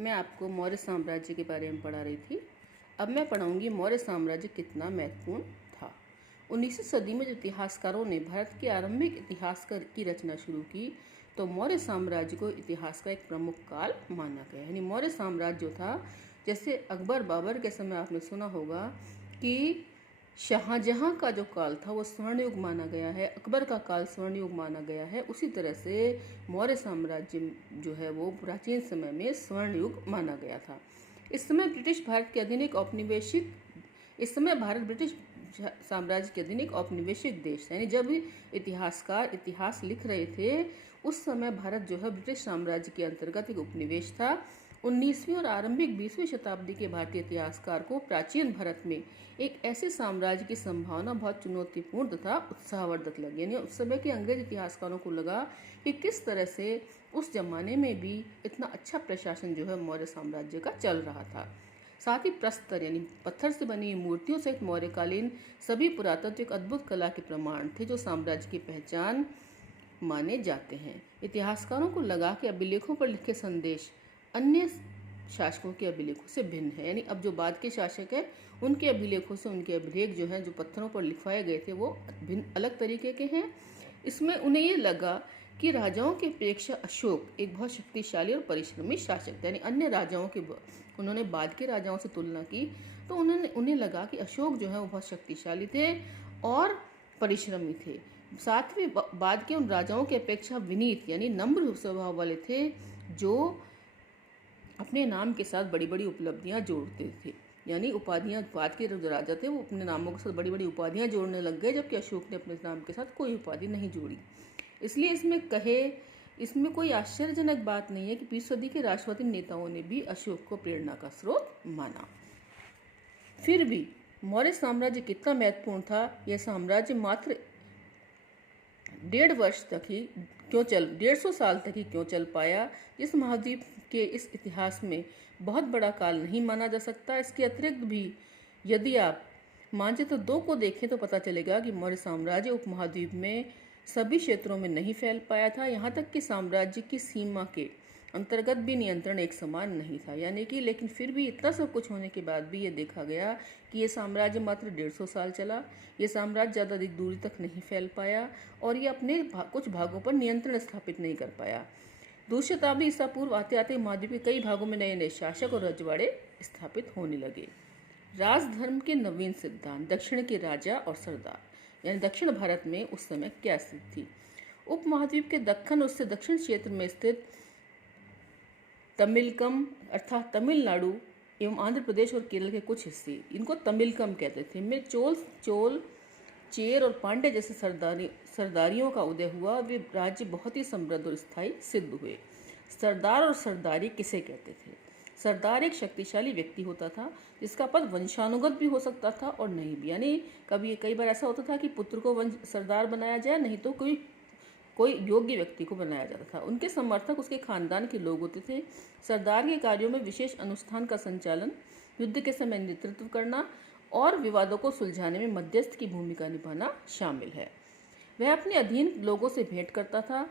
मैं आपको मौर्य साम्राज्य के बारे में पढ़ा रही थी। अब मैं पढ़ाऊंगी मौर्य साम्राज्य कितना महत्वपूर्ण था। 19वीं सदी में जब इतिहासकारों ने भारत के आरंभिक इतिहास की रचना शुरू की तो मौर्य साम्राज्य को इतिहास का एक प्रमुख काल माना गया। यानी मौर्य साम्राज्य जो था, जैसे अकबर बाबर के समय आपने सुना होगा कि शाहजहां का जो काल था वो स्वर्ण युग माना गया है, अकबर का काल स्वर्ण युग माना गया है। उसी तरह से मौर्य साम्राज्य जो है वो प्राचीन समय में स्वर्ण युग माना गया था। इस समय भारत ब्रिटिश साम्राज्य के अधीन एक औपनिवेशिक देश था। यानी जब इतिहासकार इतिहास लिख रहे थे उस समय भारत जो है ब्रिटिश साम्राज्य के अंतर्गत एक उपनिवेश था। 19वीं और आरंभिक 20वीं शताब्दी के भारतीय इतिहासकार को प्राचीन भारत में एक ऐसे साम्राज्य की संभावना बहुत चुनौतीपूर्ण तथा उत्साहवर्धक लगी। यानी उस समय के अंग्रेज इतिहासकारों को लगा कि किस तरह से उस जमाने में भी इतना अच्छा प्रशासन जो है मौर्य साम्राज्य का चल रहा था। साथ ही प्रस्तर यानी पत्थर से बनी मूर्तियों सहित मौर्यकालीन सभी पुरातत्व अद्भुत कला के प्रमाण थे जो साम्राज्य की पहचान माने जाते हैं। इतिहासकारों को लगा कि अभिलेखों पर लिखे संदेश अन्य शासकों के अभिलेखों से भिन्न है। यानी अब जो बाद के शासक हैं उनके अभिलेखों से उनके अभिलेख जो हैं जो पत्थरों पर लिखवाए गए थे वो भिन्न अलग तरीके के हैं। इसमें उन्हें ये लगा कि राजाओं की अपेक्षा अशोक एक बहुत शक्तिशाली और परिश्रमी शासक थे। यानी अन्य राजाओं के उन्होंने बाद के राजाओं से तुलना की तो उन्हें लगा कि अशोक जो है वो बहुत शक्तिशाली थे और परिश्रमी थे। साथ में बाद के उन राजाओं की अपेक्षा विनीत यानी नम्र स्वभाव वाले थे जो अपने नाम के साथ बड़ी बड़ी उपलब्धियां जोड़ते थे। यानी उपाधियां, बाद के जो राजा थे वो अपने नामों के साथ बड़ी बड़ी उपाधियां जोड़ने लग गए, जबकि अशोक ने अपने नाम के साथ कोई उपाधि नहीं जोड़ी। इसलिए इसमें कोई आश्चर्यजनक बात नहीं है कि 20वीं सदी के राष्ट्रवादी नेताओं ने भी अशोक को प्रेरणा का स्रोत माना। फिर भी मौर्य साम्राज्य कितना महत्वपूर्ण था, यह साम्राज्य मात्र 150 साल तक ही क्यों चल पाया, इस महाद्वीप के इस इतिहास में बहुत बड़ा काल नहीं माना जा सकता। इसके अतिरिक्त भी यदि आप मानचित्र 2 को देखें तो पता चलेगा कि मौर्य साम्राज्य उपमहाद्वीप में सभी क्षेत्रों में नहीं फैल पाया था। यहाँ तक कि साम्राज्य की सीमा के अंतर्गत भी नियंत्रण एक समान नहीं था। यानी कि लेकिन फिर भी इतना सब कुछ होने के बाद भी ये देखा गया कि ये साम्राज्य मात्र 150 साल चला। ये साम्राज्य ज़्यादा दूरी तक नहीं फैल पाया और ये अपने कुछ भागों पर नियंत्रण स्थापित नहीं कर पाया। 2वीं शताब्दी ईसा पूर्व आते आते महाद्वीप के कई भागों में नए नए शासक और रजवाड़े स्थापित होने लगे। राजधर्म के नवीन सिद्धांत, दक्षिण के राजा और सरदार, यानी दक्षिण भारत में उस समय क्या स्थिति थी। उपमहाद्वीप के दक्षिण उससे दक्षिण क्षेत्र में स्थित तमिलकम अर्थात तमिलनाडु एवं आंध्र प्रदेश और केरल के कुछ हिस्से, इनको तमिलकम कहते थे, में चोल, चेर और पांड्य जैसे सरदारियों का उदय हुआ। वे राज्य बहुत ही समृद्ध और स्थायी सिद्ध हुए। सरदार और सरदारी किसे कहते थे? सरदार एक शक्तिशाली व्यक्ति होता था जिसका पद वंशानुगत भी हो सकता था और नहीं भी। यानी कई बार ऐसा होता था कि पुत्र को सरदार बनाया जाए, नहीं तो कोई योग्य व्यक्ति को बनाया जाता था। उनके समर्थक उसके खानदान के लोग होते थे। सरदार के कार्यों में विशेष अनुष्ठान का संचालन, युद्ध के समय नेतृत्व करना और विवादों को सुलझाने में मध्यस्थ की भूमिका निभाना शामिल है। वह अपने अधीन लोगों से भेंट करता था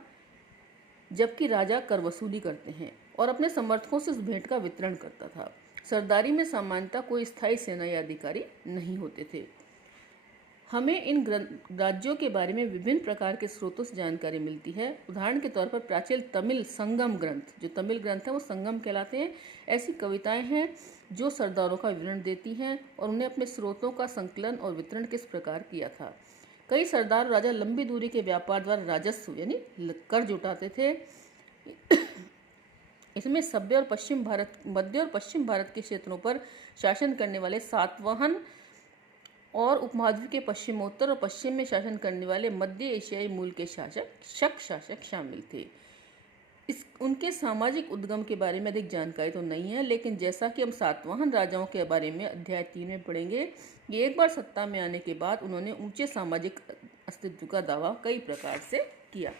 जबकि राजा कर वसूली करते हैं और अपने समर्थकों से उस भेंट का वितरण करता था। सरदारी में सामान्यतः कोई स्थायी सेना या अधिकारी नहीं होते थे। हमें इन राज्यों के बारे में विभिन्न प्रकार के स्रोतों से जानकारी मिलती है। उदाहरण के तौर पर प्राचीन तमिल संगम ग्रंथ, जो तमिल ग्रंथ है वो संगम कहलाते हैं। ऐसी कविताएं हैं जो सरदारों का विवरण देती हैं और उन्हें अपने स्रोतों का संकलन और वितरण किस प्रकार किया था। कई सरदार और राजा लंबी दूरी के व्यापार द्वारा राजस्व यानी कर जुटाते थे। इसमें मध्य और पश्चिम भारत के क्षेत्रों पर शासन करने वाले सातवाहन और उपमहाद्वीप के पश्चिमोत्तर और पश्चिम में शासन करने वाले मध्य एशियाई मूल के शक शासक शामिल थे। उनके सामाजिक उद्गम के बारे में अधिक जानकारी तो नहीं है, लेकिन जैसा कि हम सातवाहन राजाओं के बारे में अध्याय 3 में पढ़ेंगे, ये एक बार सत्ता में आने के बाद उन्होंने ऊंचे सामाजिक अस्तित्व का दावा कई प्रकार से किया।